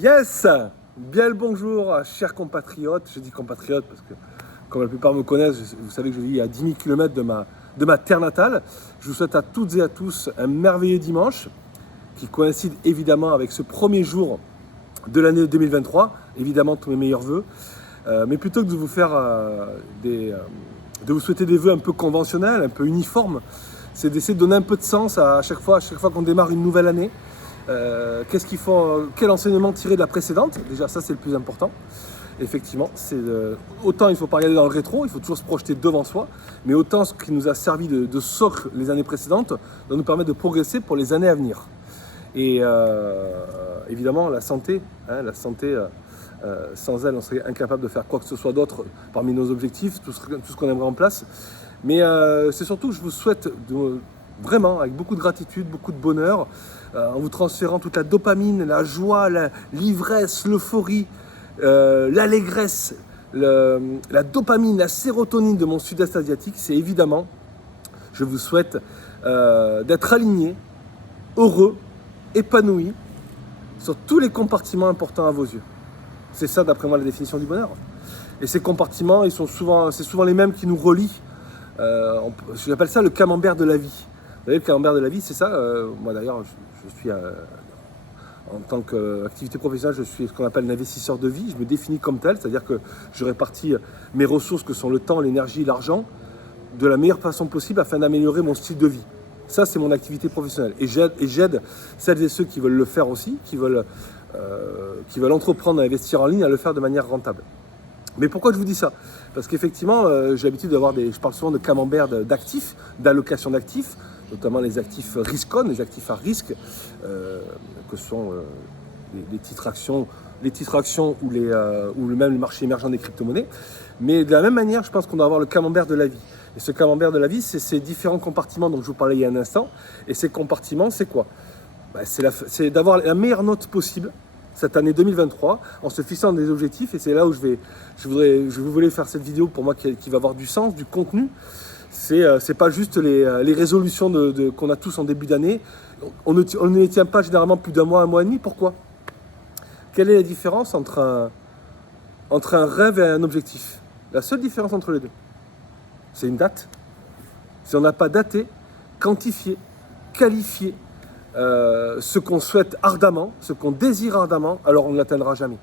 Yes! Bien le bonjour, chers compatriotes. Je dis compatriotes parce que, comme la plupart me connaissent, vous savez que je vis à 10 000 km de ma terre natale. Je vous souhaite à toutes et à tous un merveilleux dimanche qui coïncide évidemment avec ce premier jour de l'année 2023. Évidemment, tous mes meilleurs vœux. Mais plutôt que de vous faire de vous souhaiter des vœux un peu conventionnels, un peu uniformes, c'est d'essayer de donner un peu de sens à chaque fois qu'on démarre une nouvelle année. Quel enseignement tirer de la précédente? Déjà, ça c'est le plus important. Effectivement, autant il ne faut pas regarder dans le rétro, il faut toujours se projeter devant soi, mais autant ce qui nous a servi de socle les années précédentes doit nous permettre de progresser pour les années à venir. Et évidemment, la santé, sans elle, on serait incapable de faire quoi que ce soit d'autre parmi nos objectifs, tout ce qu'on aimerait en place. Mais c'est surtout que je vous souhaite vraiment, avec beaucoup de gratitude, beaucoup de bonheur, en vous transférant toute la dopamine, la joie, l'ivresse, l'euphorie, l'allégresse, la dopamine, la sérotonine de mon sud-est asiatique. C'est évidemment, je vous souhaite d'être aligné, heureux, épanoui sur tous les compartiments importants à vos yeux. C'est ça, d'après moi, la définition du bonheur. Et ces compartiments, c'est souvent les mêmes qui nous relient. J'appelle ça le camembert de la vie. Vous savez, le camembert de la vie, c'est ça. Moi d'ailleurs, je suis en tant qu'activité professionnelle, je suis ce qu'on appelle un investisseur de vie. Je me définis comme tel, c'est-à-dire que je répartis mes ressources, que sont le temps, l'énergie, l'argent, de la meilleure façon possible afin d'améliorer mon style de vie. Ça, c'est mon activité professionnelle. Et j'aide celles et ceux qui veulent le faire aussi, qui veulent entreprendre à investir en ligne, à le faire de manière rentable. Mais pourquoi je vous dis ça? Parce qu'effectivement, j'ai l'habitude je parle souvent de camembert d'actifs, d'allocation d'actifs, notamment les actifs risk-on, les actifs à risque, que sont les titres actions ou même le marché émergent des crypto-monnaies. Mais de la même manière, je pense qu'on doit avoir le camembert de la vie. Et ce camembert de la vie, c'est ces différents compartiments dont je vous parlais il y a un instant. Et ces compartiments, c'est quoi? C'est d'avoir la meilleure note possible cette année 2023, en se fixant des objectifs, et c'est là où je voulais faire cette vidéo pour moi qui va avoir du sens, du contenu. C'est pas juste les résolutions qu'on a tous en début d'année. On ne les tient pas généralement plus d'un mois et demi. Pourquoi? Quelle est la différence entre un rêve et un objectif? La seule différence entre les deux, c'est une date. Si on n'a pas daté, quantifié, qualifié, ce qu'on souhaite ardemment, ce qu'on désire ardemment, alors on ne l'atteindra jamais.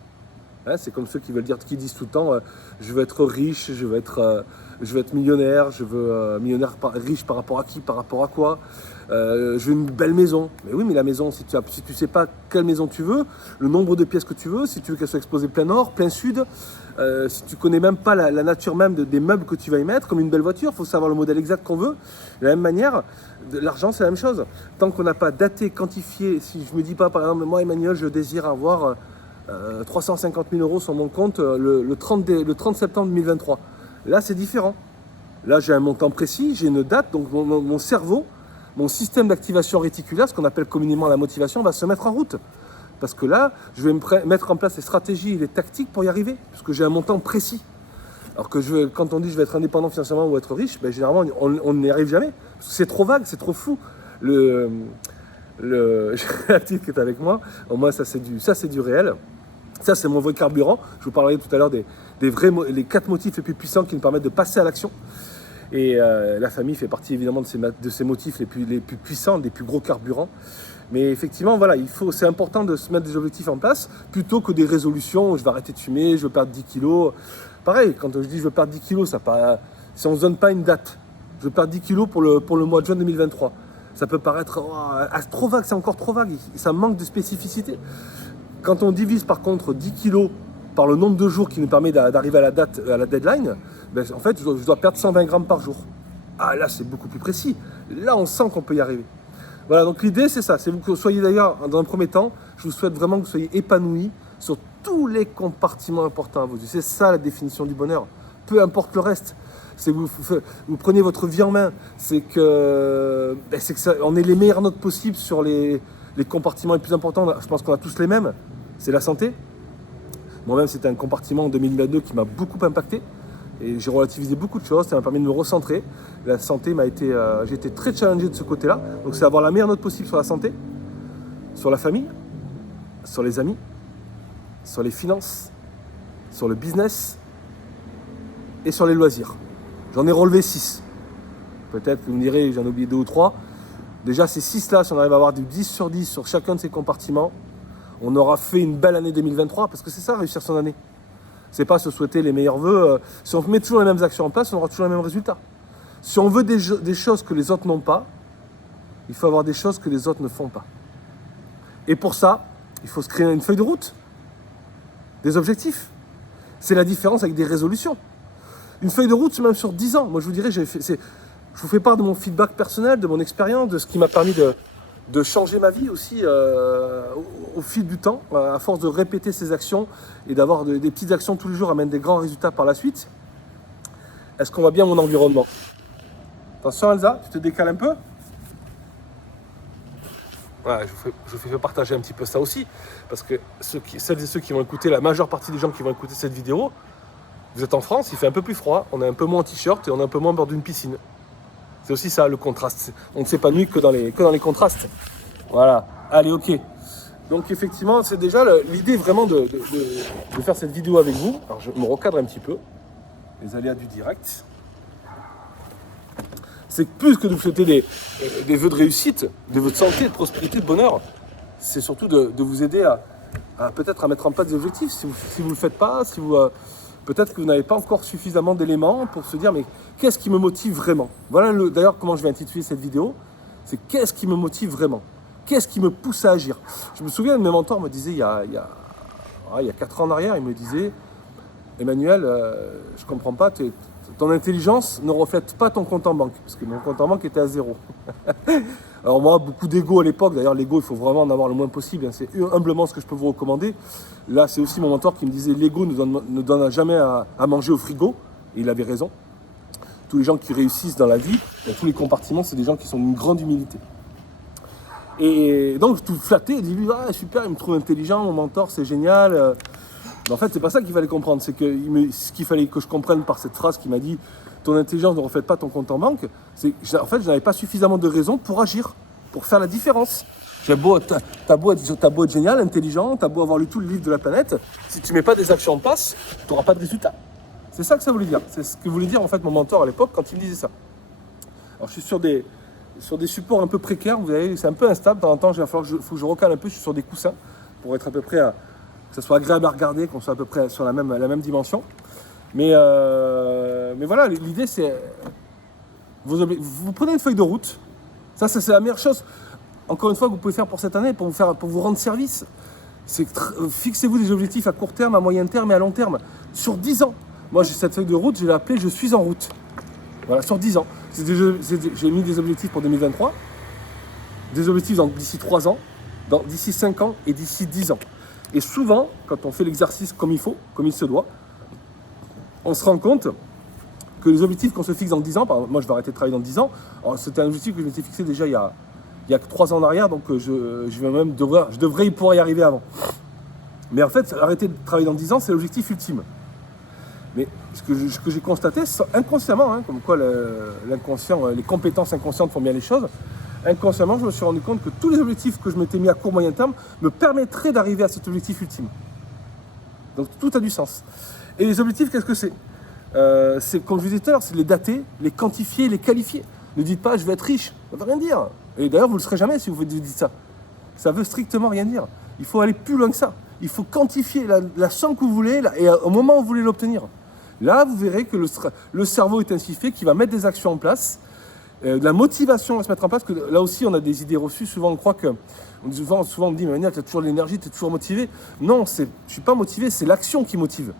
C'est comme ceux qui disent tout le temps je veux être riche, je veux être millionnaire, je veux riche par rapport à qui, par rapport à quoi, je veux une belle maison. Mais oui, mais la maison, si tu ne sais pas quelle maison tu veux, le nombre de pièces que tu veux, si tu veux qu'elle soit exposée plein nord, plein sud, si tu connais même pas la nature même des meubles que tu vas y mettre, comme une belle voiture, il faut savoir le modèle exact qu'on veut. De la même manière, l'argent, c'est la même chose. Tant qu'on n'a pas daté, quantifié, si je me dis pas, par exemple, moi, Emmanuel, je désire avoir 350 000 euros sur mon compte le 30 septembre 2023. Là, c'est différent. Là, j'ai un montant précis, j'ai une date, donc mon cerveau, mon système d'activation réticulaire, ce qu'on appelle communément la motivation, va se mettre en route. Parce que là, je vais mettre en place les stratégies et les tactiques pour y arriver, parce que j'ai un montant précis. Alors que quand on dit je vais être indépendant financièrement ou être riche, généralement, on n'y arrive jamais. Parce que c'est trop vague, c'est trop fou. J'ai la petite qui est avec moi, au moins ça c'est du réel. Ça, c'est mon vrai carburant. Je vous parlerai tout à l'heure les 4 motifs les plus puissants qui nous permettent de passer à l'action. Et la famille fait partie évidemment de ces motifs les plus puissants, des plus gros carburants. Mais effectivement, voilà, c'est important de se mettre des objectifs en place plutôt que des résolutions. Je vais arrêter de fumer, je veux perdre 10 kilos. Pareil, quand je dis je veux perdre 10 kilos, si on ne se donne pas une date, je veux perdre 10 kilos pour le mois de juin 2023. Ça peut paraître trop vague, c'est encore trop vague. Ça manque de spécificité. Quand on divise par contre 10 kilos par le nombre de jours qui nous permet d'arriver à la deadline, en fait, je dois perdre 120 grammes par jour. Ah, là, c'est beaucoup plus précis. Là, on sent qu'on peut y arriver. Voilà, donc l'idée, c'est ça. C'est que vous soyez d'ailleurs, dans un premier temps, je vous souhaite vraiment que vous soyez épanouis sur tous les compartiments importants à vos yeux. C'est ça la définition du bonheur. Peu importe le reste. C'est que vous prenez votre vie en main. C'est que on ait les meilleures notes possibles sur les compartiments les plus importants. Je pense qu'on a tous les mêmes. C'est la santé. Moi-même, c'était un compartiment en 2022 qui m'a beaucoup impacté. Et j'ai relativisé beaucoup de choses, ça m'a permis de me recentrer. La santé j'ai été très challengé de ce côté-là. Donc c'est avoir la meilleure note possible sur la santé, sur la famille, sur les amis, sur les finances, sur le business et sur les loisirs. J'en ai relevé 6. Peut-être que vous me direz, j'en ai oublié 2 ou 3. Déjà, ces 6-là, si on arrive à avoir du 10 sur 10 sur chacun de ces compartiments, on aura fait une belle année 2023, parce que c'est ça, réussir son année. C'est pas se souhaiter les meilleurs vœux. Si on met toujours les mêmes actions en place, on aura toujours les mêmes résultats. Si on veut des choses que les autres n'ont pas, il faut avoir des choses que les autres ne font pas. Et pour ça, il faut se créer une feuille de route, des objectifs. C'est la différence avec des résolutions. Une feuille de route, c'est même sur 10 ans. Moi, je vous dirais, je vous fais part de mon feedback personnel, de mon expérience, de ce qui m'a permis de changer ma vie aussi au fil du temps, à force de répéter ces actions et d'avoir des petites actions tous les jours amènent des grands résultats par la suite. Est-ce qu'on voit bien mon environnement? Attention Elsa, tu te décales un peu. Voilà, je vous fais partager un petit peu ça aussi, parce que celles et ceux qui vont écouter, la majeure partie des gens qui vont écouter cette vidéo, vous êtes en France, il fait un peu plus froid, on est un peu moins en t-shirt et on est un peu moins au bord d'une piscine. C'est aussi ça le contraste. On ne s'épanouit que dans les contrastes. Voilà. Allez, ok. Donc effectivement, c'est déjà l'idée vraiment de faire cette vidéo avec vous. Alors je me recadre un petit peu. Les aléas du direct. C'est que plus que de vous souhaiter des vœux de réussite, de votre santé, de prospérité, de bonheur, c'est surtout de vous aider à peut-être à mettre en place des objectifs. Si vous ne le faites pas, si vous... peut-être que vous n'avez pas encore suffisamment d'éléments pour se dire mais qu'est-ce qui me motive vraiment? Voilà d'ailleurs comment je vais intituler cette vidéo, c'est qu'est-ce qui me motive vraiment? Qu'est-ce qui me pousse à agir? Je me souviens de mes mentors me disaient il y a 4 ans en arrière, il me disait Emmanuel, je ne comprends pas, ton intelligence ne reflète pas ton compte en banque, parce que mon compte en banque était à 0. Alors moi, beaucoup d'ego à l'époque, d'ailleurs l'ego, il faut vraiment en avoir le moins possible, hein. C'est humblement ce que je peux vous recommander. Là, c'est aussi mon mentor qui me disait, l'ego ne donne jamais à manger au frigo, et il avait raison. Tous les gens qui réussissent dans la vie, dans tous les compartiments, c'est des gens qui sont d'une grande humilité. Et donc, tout flatté, il dit, ah, super, il me trouve intelligent, mon mentor, c'est génial. Mais en fait, c'est pas ça qu'il fallait comprendre, c'est que ce qu'il fallait que je comprenne par cette phrase qui m'a dit, ton intelligence ne reflète pas ton compte en banque, c'est en fait, je n'avais pas suffisamment de raisons pour agir, pour faire la différence. T'as beau être génial, intelligent, t'as beau avoir lu tout le livre de la planète, si tu mets pas des actions en place, tu n'auras pas de résultat. C'est ça que ça voulait dire. C'est ce que voulait dire en fait mon mentor à l'époque quand il me disait ça. Alors je suis sur des supports un peu précaires, vous voyez, c'est un peu instable, de temps en temps, il faut que je recale un peu, je suis sur des coussins pour être à peu près, que ça soit agréable à regarder, qu'on soit à peu près sur la même dimension. Mais voilà, l'idée c'est, vous prenez une feuille de route, ça c'est la meilleure chose, encore une fois, que vous pouvez faire pour cette année, pour vous rendre service. Fixez-vous des objectifs à court terme, à moyen terme et à long terme, sur 10 ans. Moi, j'ai cette feuille de route, je l'ai appelée « Je suis en route ». Voilà, sur 10 ans. J'ai mis des objectifs pour 2023, des objectifs d'ici 3 ans, d'ici 5 ans et d'ici 10 ans. Et souvent, quand on fait l'exercice comme il faut, comme il se doit, on se rend compte que les objectifs qu'on se fixe dans 10 ans, par exemple, moi je vais arrêter de travailler dans 10 ans, c'était un objectif que je m'étais fixé déjà il y a 3 ans en arrière, donc je devrais pouvoir y arriver avant. Mais en fait, arrêter de travailler dans 10 ans, c'est l'objectif ultime. Mais ce que j'ai constaté, inconsciemment, hein, comme quoi l'inconscient, les compétences inconscientes font bien les choses, inconsciemment, je me suis rendu compte que tous les objectifs que je m'étais mis à court moyen terme me permettraient d'arriver à cet objectif ultime. Donc tout a du sens. Et les objectifs, qu'est-ce que c'est? C'est, comme je vous disais tout à l'heure, c'est les dater, les quantifier, les qualifier. Ne dites pas, je vais être riche. Ça ne veut rien dire. Et d'ailleurs, vous ne le serez jamais si vous dites ça. Ça veut strictement rien dire. Il faut aller plus loin que ça. Il faut quantifier la somme que vous voulez et au moment où vous voulez l'obtenir. Là, vous verrez que le cerveau est ainsi fait qu'il va mettre des actions en place. La motivation va se mettre en place. Que là aussi, on a des idées reçues. Souvent, on croit que... Souvent on me dit, mais tu as toujours de l'énergie, tu es toujours motivé. Non, je ne suis pas motivé, c'est l'action qui motive.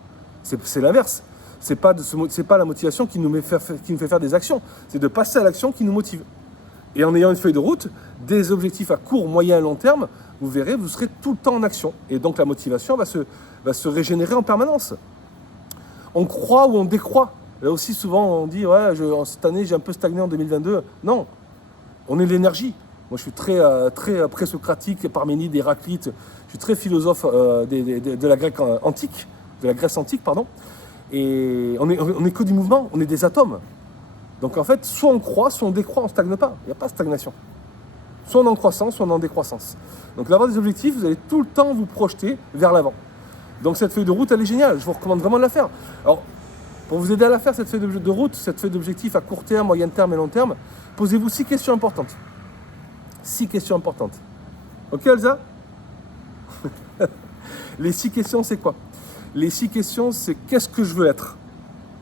C'est l'inverse. C'est pas la motivation qui nous fait faire des actions. C'est de passer à l'action qui nous motive. Et en ayant une feuille de route, des objectifs à court, moyen et long terme, vous verrez, vous serez tout le temps en action. Et donc la motivation va se régénérer en permanence. On croit ou on décroît. Là aussi, souvent, on dit, ouais, cette année, j'ai un peu stagné en 2022. Non, on est l'énergie. Moi, je suis très présocratique, Parménide, Héraclite. Je suis très philosophe de la Grèce antique, pardon. Et on est que du mouvement, on est des atomes. Donc en fait, soit on croît, soit on décroît, on ne stagne pas. Il n'y a pas de stagnation. Soit on est en croissance, soit on est en décroissance. Donc d'avoir des objectifs, vous allez tout le temps vous projeter vers l'avant. Donc cette feuille de route, elle est géniale. Je vous recommande vraiment de la faire. Alors, pour vous aider à la faire, cette feuille de route, cette feuille d'objectif à court terme, moyen terme et long terme, posez-vous 6 questions importantes. 6 questions importantes. Ok, Elsa? Les 6 questions, c'est quoi? Les 6 questions, c'est qu'est-ce que je veux être?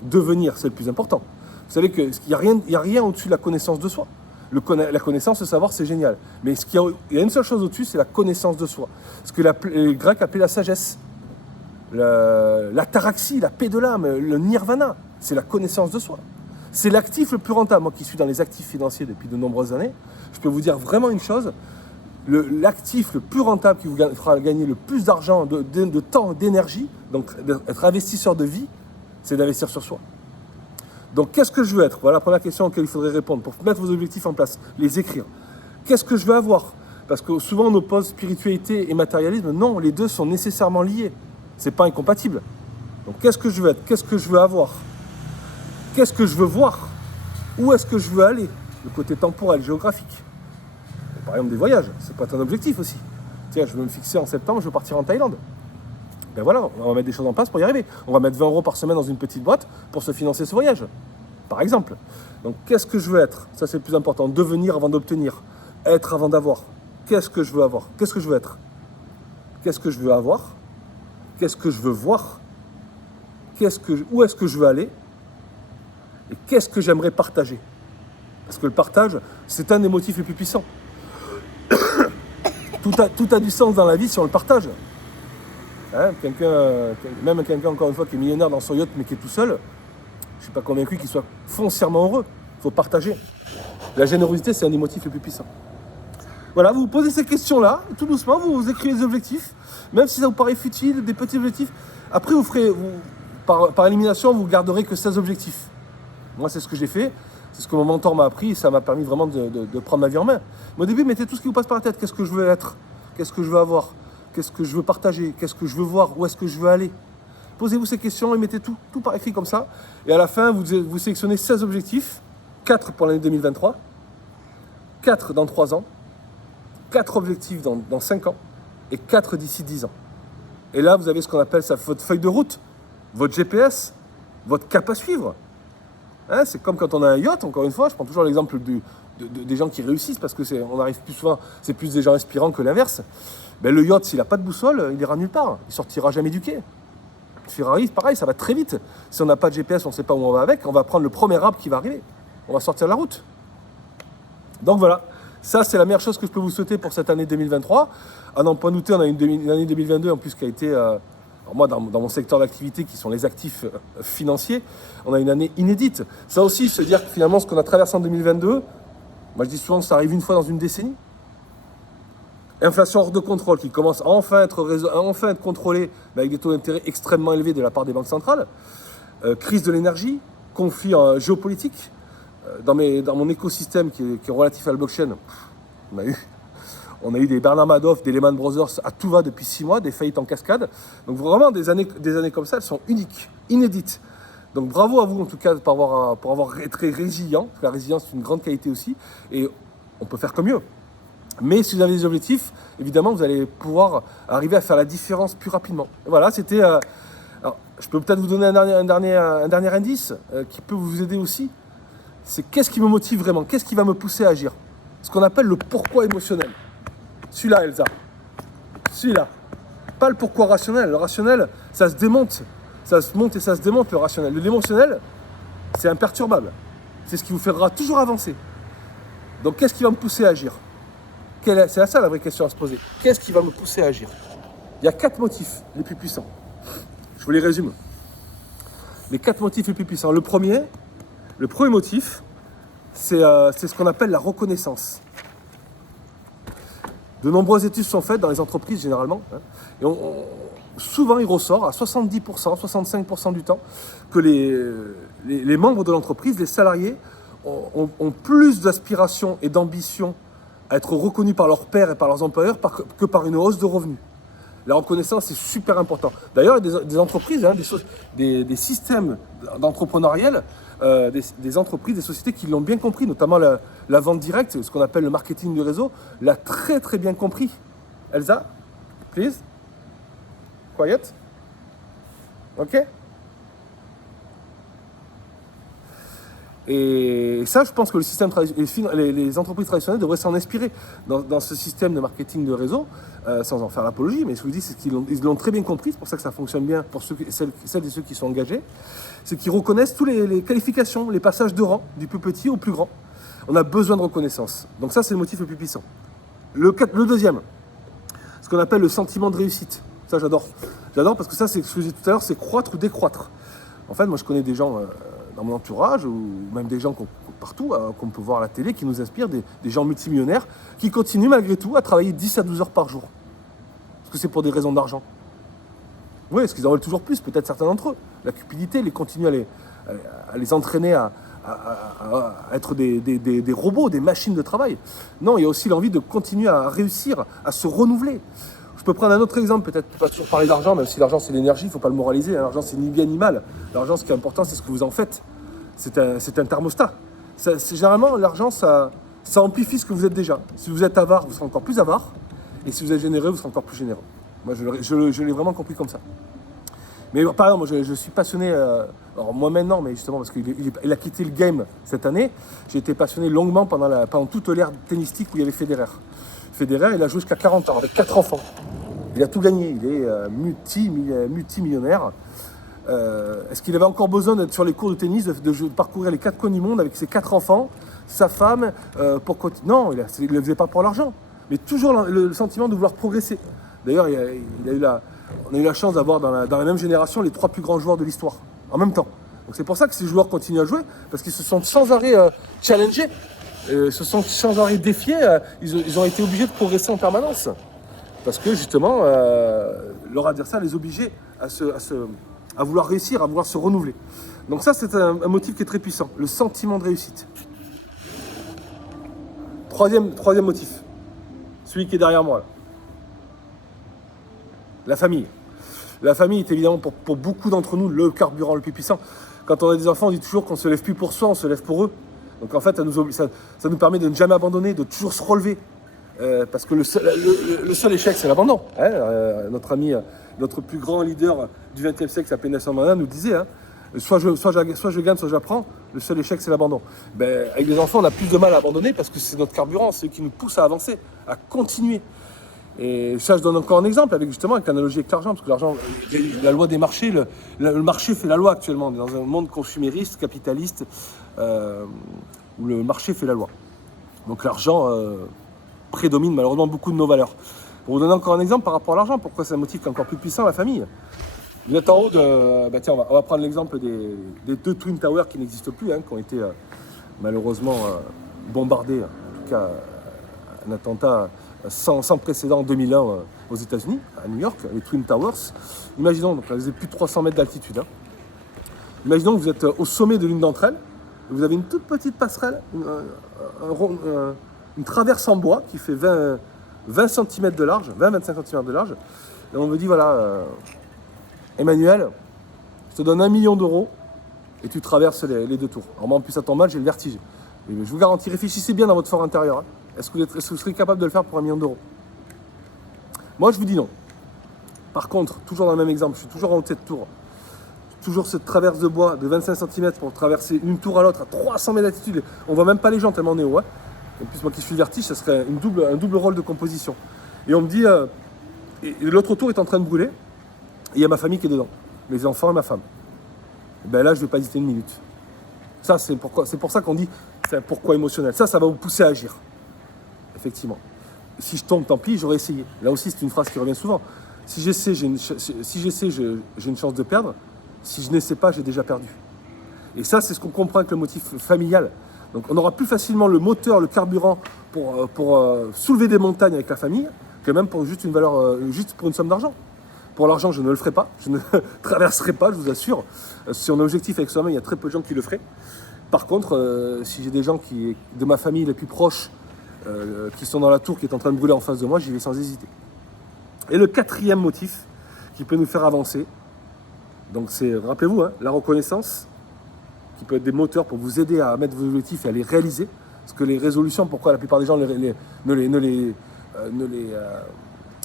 Devenir, c'est le plus important. Vous savez qu'il n'y a rien au-dessus de la connaissance de soi. La connaissance, le savoir, c'est génial. Mais il y a une seule chose au-dessus, c'est la connaissance de soi. Ce que les Grecs appelaient la sagesse. L'ataraxie, la paix de l'âme, le nirvana, c'est la connaissance de soi. C'est l'actif le plus rentable. Moi qui suis dans les actifs financiers depuis de nombreuses années, je peux vous dire vraiment une chose, l'actif le plus rentable qui vous fera gagner le plus d'argent, de temps, d'énergie, donc d'être investisseur de vie, c'est d'investir sur soi. Donc qu'est-ce que je veux être? Voilà la première question à laquelle il faudrait répondre pour mettre vos objectifs en place, les écrire. Qu'est-ce que je veux avoir? Parce que souvent on oppose spiritualité et matérialisme. Non, les deux sont nécessairement liés. C'est pas incompatible. Donc qu'est-ce que je veux être? Qu'est-ce que je veux avoir? Qu'est-ce que je veux voir? Où est-ce que je veux aller? Le côté temporel, géographique. Par exemple des voyages, c'est pas un objectif aussi. Tiens, je veux me fixer en septembre, je veux partir en Thaïlande. Ben voilà, on va mettre des choses en place pour y arriver. On va mettre 20 € par semaine dans une petite boîte pour se financer ce voyage, par exemple. Donc qu'est-ce que je veux être? Ça c'est le plus important. Devenir avant d'obtenir. Être avant d'avoir. Qu'est-ce que je veux avoir? Qu'est-ce que je veux être? Qu'est-ce que je veux avoir? Qu'est-ce que je veux voir? Où est-ce que je veux aller? Et qu'est-ce que j'aimerais partager? Parce que le partage, c'est un des motifs les plus puissants. Tout a du sens dans la vie si on le partage. Hein, même quelqu'un, encore une fois, qui est millionnaire dans son yacht mais qui est tout seul, je ne suis pas convaincu qu'il soit foncièrement heureux. Il faut partager. La générosité, c'est un des motifs les plus puissants. Voilà, vous vous posez ces questions-là, tout doucement, vous écrivez des objectifs, même si ça vous paraît futile, des petits objectifs. Après, par élimination, vous garderez que 16 objectifs. Moi, c'est ce que j'ai fait, c'est ce que mon mentor m'a appris, et ça m'a permis vraiment de prendre ma vie en main. Mais au début, mettez tout ce qui vous passe par la tête. Qu'est-ce que je veux être? Qu'est-ce que je veux avoir? Qu'est-ce que je veux partager? Qu'est-ce que je veux voir? Où est-ce que je veux aller? Posez-vous ces questions et mettez tout par écrit comme ça. Et à la fin, vous sélectionnez 16 objectifs, 4 pour l'année 2023, 4 dans 3 ans, 4 objectifs dans 5 ans et 4 d'ici 10 ans. Et là, vous avez ce qu'on appelle ça, votre feuille de route, votre GPS, votre cap à suivre. Hein, c'est comme quand on a un yacht, encore une fois, je prends toujours l'exemple des gens qui réussissent parce que on arrive plus souvent, c'est plus des gens inspirants que l'inverse. Ben, le yacht, s'il n'a pas de boussole, il ira nulle part. Il sortira jamais du quai. Ferrari, pareil, ça va très vite. Si on n'a pas de GPS, on ne sait pas où on va avec, on va prendre le premier arbre qui va arriver. On va sortir de la route. Donc voilà, ça c'est la meilleure chose que je peux vous souhaiter pour cette année 2023. À n'en point douter, on a une année 2022 en plus qui a été, alors moi dans mon secteur d'activité qui sont les actifs financiers, on a une année inédite. Ça aussi, se dire que finalement ce qu'on a traversé en 2022, moi je dis souvent que ça arrive une fois dans une décennie. Inflation hors de contrôle qui commence à enfin être contrôlée avec des taux d'intérêt extrêmement élevés de la part des banques centrales. Crise de l'énergie, conflit géopolitique. Dans mon écosystème qui est relatif à la blockchain, on a eu des Bernard Madoff, des Lehman Brothers à tout va depuis 6 mois, des faillites en cascade. Donc vraiment des années comme ça, elles sont uniques, inédites. Donc bravo à vous en tout cas pour avoir été résilient. La résilience c'est une grande qualité aussi et on peut faire que mieux. Mais si vous avez des objectifs, évidemment, vous allez pouvoir arriver à faire la différence plus rapidement. Et voilà, c'était... alors, je peux peut-être vous donner un dernier indice qui peut vous aider aussi. C'est qu'est-ce qui me motive vraiment? Qu'est-ce qui va me pousser à agir? Ce qu'on appelle le pourquoi émotionnel. Celui-là, Elsa. Celui-là. Pas le pourquoi rationnel. Le rationnel, ça se démonte. Ça se monte et ça se démonte, le rationnel. L'émotionnel, c'est imperturbable. C'est ce qui vous fera toujours avancer. Donc, qu'est-ce qui va me pousser à agir? C'est ça la vraie question à se poser. Qu'est-ce qui va me pousser à agir? Il y a 4 motifs les plus puissants. Je vous les résume. Les 4 motifs les plus puissants. Le premier motif, c'est ce qu'on appelle la reconnaissance. De nombreuses études sont faites dans les entreprises généralement. Et souvent, il ressort à 70%, 65% du temps que les membres de l'entreprise, les salariés, ont plus d'aspiration et d'ambition à être reconnus par leurs pairs et par leurs employeurs que par une hausse de revenus. La reconnaissance, c'est super important. D'ailleurs, il y a des entreprises, des systèmes d'entrepreneurial, des entreprises, des sociétés qui l'ont bien compris, notamment la vente directe, ce qu'on appelle le marketing de réseau, l'a très très bien compris. Elsa, please, quiet. Ok? Et ça, je pense que les entreprises traditionnelles devraient s'en inspirer dans ce système de marketing de réseau, sans en faire l'apologie, mais ce que je vous dis, c'est qu'ils l'ont très bien compris, c'est pour ça que ça fonctionne bien pour celles et ceux qui sont engagés, c'est qu'ils reconnaissent tous les qualifications, les passages de rang, du plus petit au plus grand. On a besoin de reconnaissance. Donc ça, c'est le motif le plus puissant. Le deuxième, ce qu'on appelle le sentiment de réussite. Ça, j'adore. J'adore parce que ça, c'est ce que je disais tout à l'heure, c'est croître ou décroître. En fait, moi, je connais des gens dans mon entourage, ou même des gens partout, qu'on peut voir à la télé, qui nous inspirent, des gens multimillionnaires, qui continuent malgré tout à travailler 10 à 12 heures par jour. Parce que c'est pour des raisons d'argent. Oui, parce qu'ils en veulent toujours plus, peut-être certains d'entre eux. La cupidité les continue à les entraîner à être des robots, des machines de travail. Non, il y a aussi l'envie de continuer à réussir, à se renouveler. Je peux prendre un autre exemple, peut-être pas toujours parler d'argent, même si l'argent c'est l'énergie, il ne faut pas le moraliser. L'argent c'est ni bien ni mal. L'argent, ce qui est important, c'est ce que vous en faites. C'est un thermostat. Généralement, l'argent, ça amplifie ce que vous êtes déjà. Si vous êtes avare, vous serez encore plus avare. Et si vous êtes généreux, vous serez encore plus généreux. Moi, je l'ai vraiment compris comme ça. Mais par exemple, je suis passionné, alors moi maintenant, mais justement parce qu'il a quitté le game cette année, j'ai été passionné longuement pendant toute l'ère tennistique où il y avait Federer. Federer, il a joué jusqu'à 40 ans, avec 4 enfants. Il a tout gagné, il est multimillionnaire. Est-ce qu'il avait encore besoin d'être sur les cours de tennis, de parcourir les 4 coins du monde avec ses 4 enfants, sa femme, non, il ne le faisait pas pour l'argent, mais toujours le sentiment de vouloir progresser. D'ailleurs, on a eu la chance d'avoir dans la même génération les 3 plus grands joueurs de l'histoire, en même temps. Donc c'est pour ça que ces joueurs continuent à jouer, parce qu'ils se sont sans arrêt challengés, se sont sans arrêt défiés, ils ont été obligés de progresser en permanence. Parce que justement, leur adversaire les obligeait à vouloir réussir, à vouloir se renouveler. Donc ça, c'est un motif qui est très puissant, le sentiment de réussite. Troisième motif, celui qui est derrière moi, là. La famille. La famille est évidemment pour beaucoup d'entre nous le carburant le plus puissant. Quand on a des enfants, on dit toujours qu'on ne se lève plus pour soi, on se lève pour eux. Donc en fait, ça nous permet de ne jamais abandonner, de toujours se relever. Parce que le seul échec, c'est l'abandon. Notre ami, notre plus grand leader du XXe siècle, qui s'appelait Nelson Mandela, nous disait, soit je gagne, soit j'apprends, le seul échec, c'est l'abandon. Avec les enfants, on a plus de mal à abandonner parce que c'est notre carburant, c'est ce qui nous pousse à avancer, à continuer. Et ça, je donne encore un exemple avec l'analogie avec l'argent, parce que l'argent, la loi des marchés, le marché fait la loi actuellement, dans un monde consumériste, capitaliste, où le marché fait la loi. Donc l'argent prédomine malheureusement beaucoup de nos valeurs. Pour vous donner encore un exemple par rapport à l'argent, pourquoi c'est un motif qui est encore plus puissant, la famille. Vous êtes en haut de... tiens, on va prendre l'exemple des 2 Twin Towers qui n'existent plus, qui ont été malheureusement bombardés, en tout cas un attentat sans précédent en 2001 aux États-Unis, à New York, les Twin Towers. Imaginons, donc, elles faisaient plus de 300 mètres d'altitude. Imaginons que vous êtes au sommet de l'une d'entre elles, et vous avez une toute petite passerelle, une traverse en bois qui fait 20 cm de large, 20-25 cm de large. Et on me dit, voilà, Emmanuel, je te donne 1 million d'euros et tu traverses les 2 tours. Alors moi, en plus, ça tombe mal, j'ai le vertige. Et je vous garantis, réfléchissez bien dans votre fort intérieur. Est-ce que vous serez capable de le faire pour 1 million d'euros? Moi, je vous dis non. Par contre, toujours dans le même exemple, je suis toujours en haut de cette tour. Toujours cette traverse de bois de 25 cm pour traverser une tour à l'autre à 300 mètres d'altitude. On ne voit même pas les gens tellement on est haut. En plus, moi qui suis le vertige, ça serait un double rôle de composition. Et on me dit, et l'autre tour est en train de brûler, et il y a ma famille qui est dedans, mes enfants et ma femme. Et là, je ne vais pas hésiter une minute. Ça, c'est pour ça qu'on dit, c'est un pourquoi émotionnel. Ça va vous pousser à agir. Effectivement. Si je tombe, tant pis, j'aurais essayé. Là aussi, c'est une phrase qui revient souvent. Si j'essaie, j'ai une chance de perdre. Si je n'essaie pas, j'ai déjà perdu. Et ça, c'est ce qu'on comprend avec le motif familial. Donc on aura plus facilement le moteur, le carburant pour soulever des montagnes avec la famille que même pour juste pour une somme d'argent. Pour l'argent, je ne le ferai pas, je ne traverserai pas, je vous assure. Si on est objectif avec soi-même, il y a très peu de gens qui le feraient. Par contre, si j'ai des gens de ma famille les plus proches qui sont dans la tour qui est en train de brûler en face de moi, j'y vais sans hésiter. Et le 4e motif qui peut nous faire avancer, donc c'est, rappelez-vous, la reconnaissance, qui peut être des moteurs pour vous aider à mettre vos objectifs et à les réaliser. Parce que les résolutions, pourquoi la plupart des gens ne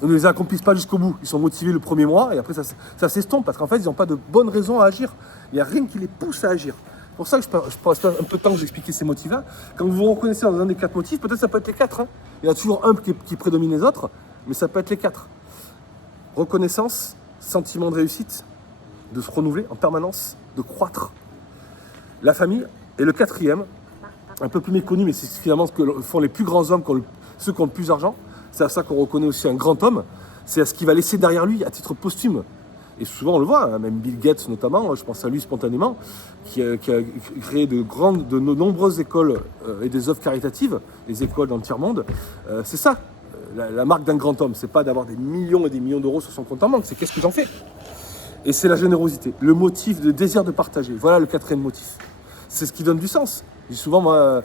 ne les accomplissent pas jusqu'au bout. Ils sont motivés le premier mois et après ça s'estompe parce qu'en fait, ils n'ont pas de bonnes raisons à agir. Il n'y a rien qui les pousse à agir. C'est pour ça que je passe un peu de temps à vous expliquer ces motifs-là. Quand vous vous reconnaissez dans un des 4 motifs, peut-être ça peut être les 4. Hein. Il y en a toujours un qui prédomine les autres, mais ça peut être les 4. Reconnaissance, sentiment de réussite, de se renouveler en permanence, de croître. La famille. Et le 4e, un peu plus méconnu, mais c'est finalement ce que font les plus grands hommes, ceux qui ont le plus d'argent. C'est à ça qu'on reconnaît aussi un grand homme. C'est à ce qu'il va laisser derrière lui à titre posthume. Et souvent on le voit, hein, même Bill Gates notamment, je pense à lui spontanément, qui a créé de nombreuses écoles et des œuvres caritatives, les écoles dans le tiers-monde. C'est ça, la marque d'un grand homme. C'est pas d'avoir des millions et des millions d'euros sur son compte en banque, c'est qu'est-ce que j'en fais. Et c'est la générosité, le motif de désir de partager. Voilà le 4e motif. C'est ce qui donne du sens. Je dis souvent, moi,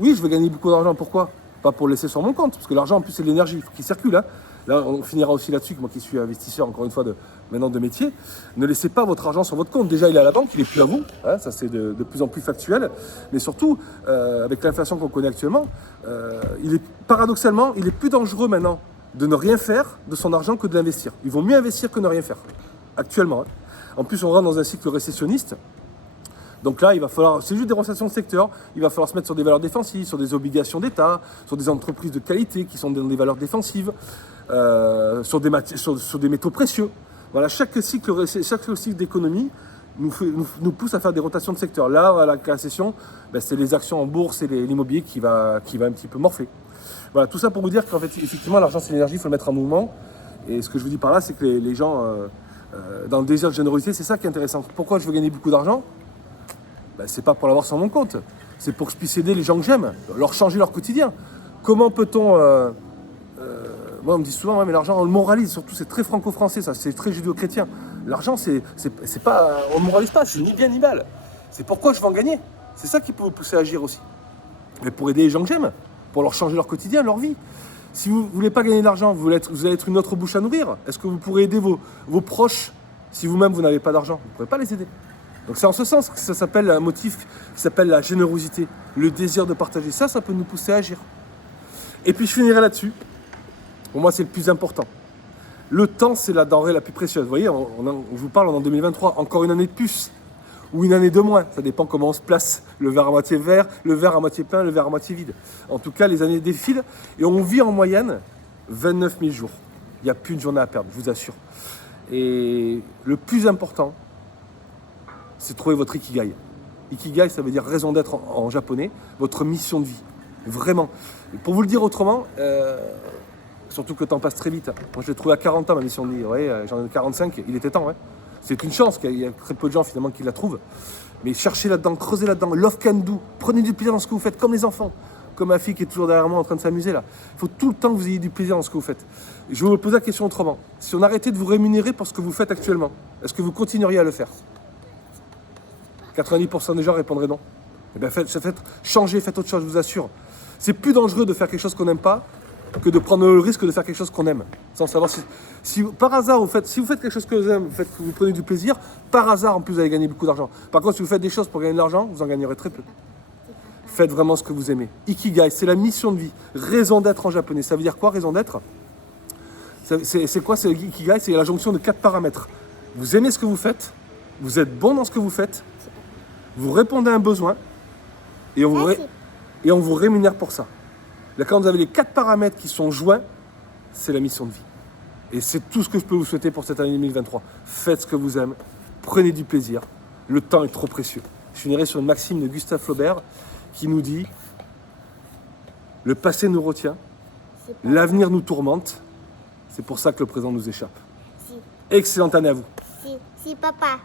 oui, je veux gagner beaucoup d'argent. Pourquoi ? Pas pour le laisser sur mon compte, parce que l'argent, en plus, c'est de l'énergie, il faut qu'il circule. Hein. Là, on finira aussi là-dessus, moi qui suis investisseur, encore une fois, maintenant de métier. Ne laissez pas votre argent sur votre compte. Déjà, il est à la banque, il n'est plus à vous. Hein, ça, c'est de plus en plus factuel. Mais surtout, avec l'inflation qu'on connaît actuellement, paradoxalement, il est plus dangereux maintenant de ne rien faire de son argent que de l'investir. Il vaut mieux investir que ne rien faire, actuellement. Hein. En plus, on rentre dans un cycle récessionniste. Donc là, c'est juste des rotations de secteur, il va falloir se mettre sur des valeurs défensives, sur des obligations d'État, sur des entreprises de qualité qui sont dans des valeurs défensives, sur des métaux précieux. Voilà, chaque cycle d'économie nous pousse à faire des rotations de secteur. Là, à la récession, c'est les actions en bourse et l'immobilier qui va un petit peu morfler. Voilà, tout ça pour vous dire qu'en fait, effectivement, l'argent c'est l'énergie, il faut le mettre en mouvement. Et ce que je vous dis par là, c'est que les gens, dans le désir de générosité, c'est ça qui est intéressant. Pourquoi je veux gagner beaucoup d'argent ? C'est pas pour l'avoir sur mon compte, c'est pour que je puisse aider les gens que j'aime, leur changer leur quotidien. Comment peut-on... moi on me dit souvent, ouais, mais l'argent on le moralise, surtout c'est très franco-français, ça, c'est très judéo-chrétien. L'argent c'est pas... on ne moralise pas, c'est ni bien ni mal. C'est pourquoi je veux en gagner. C'est ça qui peut vous pousser à agir aussi. Mais pour aider les gens que j'aime, pour leur changer leur quotidien, leur vie. Si vous ne voulez pas gagner d'argent, vous allez être une autre bouche à nourrir. Est-ce que vous pourrez aider vos proches si vous-même vous n'avez pas d'argent ? Vous ne pourrez pas les aider. Donc c'est en ce sens que ça s'appelle un motif qui s'appelle la générosité, le désir de partager. Ça peut nous pousser à agir. Et puis je finirai là-dessus. Pour moi, c'est le plus important. Le temps, c'est la denrée la plus précieuse. Vous voyez, on vous parle en 2023, encore une année de plus ou une année de moins. Ça dépend comment on se place. Le verre à moitié vert, le verre à moitié plein, le verre à moitié vide. En tout cas, les années défilent et on vit en moyenne 29 000 jours. Il n'y a plus une journée à perdre, je vous assure. Et le plus important, c'est de trouver votre ikigai. Ikigai, ça veut dire raison d'être en japonais, votre mission de vie. Vraiment. Et pour vous le dire autrement, surtout que le temps passe très vite. Moi, je l'ai trouvé à 40 ans, ma mission de vie. Ouais, j'en ai 45, il était temps. Ouais. C'est une chance, il y a très peu de gens finalement qui la trouvent. Mais cherchez là-dedans, creusez là-dedans, love can do. Prenez du plaisir dans ce que vous faites, comme les enfants. Comme ma fille qui est toujours derrière moi en train de s'amuser là. Il faut tout le temps que vous ayez du plaisir dans ce que vous faites. Et je vais vous poser la question autrement. Si on arrêtait de vous rémunérer pour ce que vous faites actuellement, est-ce que vous continueriez à le faire ? 90% des gens répondraient non. Eh bien, changez, faites autre chose, je vous assure. C'est plus dangereux de faire quelque chose qu'on n'aime pas que de prendre le risque de faire quelque chose qu'on aime. Sans savoir si par hasard, si vous faites quelque chose que vous aimez, que vous prenez du plaisir, par hasard, en plus, vous allez gagner beaucoup d'argent. Par contre, si vous faites des choses pour gagner de l'argent, vous en gagnerez très peu. Faites vraiment ce que vous aimez. Ikigai, c'est la mission de vie. Raison d'être en japonais. Ça veut dire quoi, raison d'être ? C'est quoi, c'est Ikigai ? C'est la jonction de 4 paramètres. Vous aimez ce que vous faites, vous êtes bon dans ce que vous faites, vous répondez à un besoin et on vous rémunère pour ça. Là, quand vous avez les 4 paramètres qui sont joints, c'est la mission de vie. Et c'est tout ce que je peux vous souhaiter pour cette année 2023. Faites ce que vous aimez, prenez du plaisir. Le temps est trop précieux. Je finirai sur une maxime de Gustave Flaubert qui nous dit « Le passé nous retient, l'avenir nous tourmente, c'est pour ça que le présent nous échappe. » Excellente année à vous. Si, papa.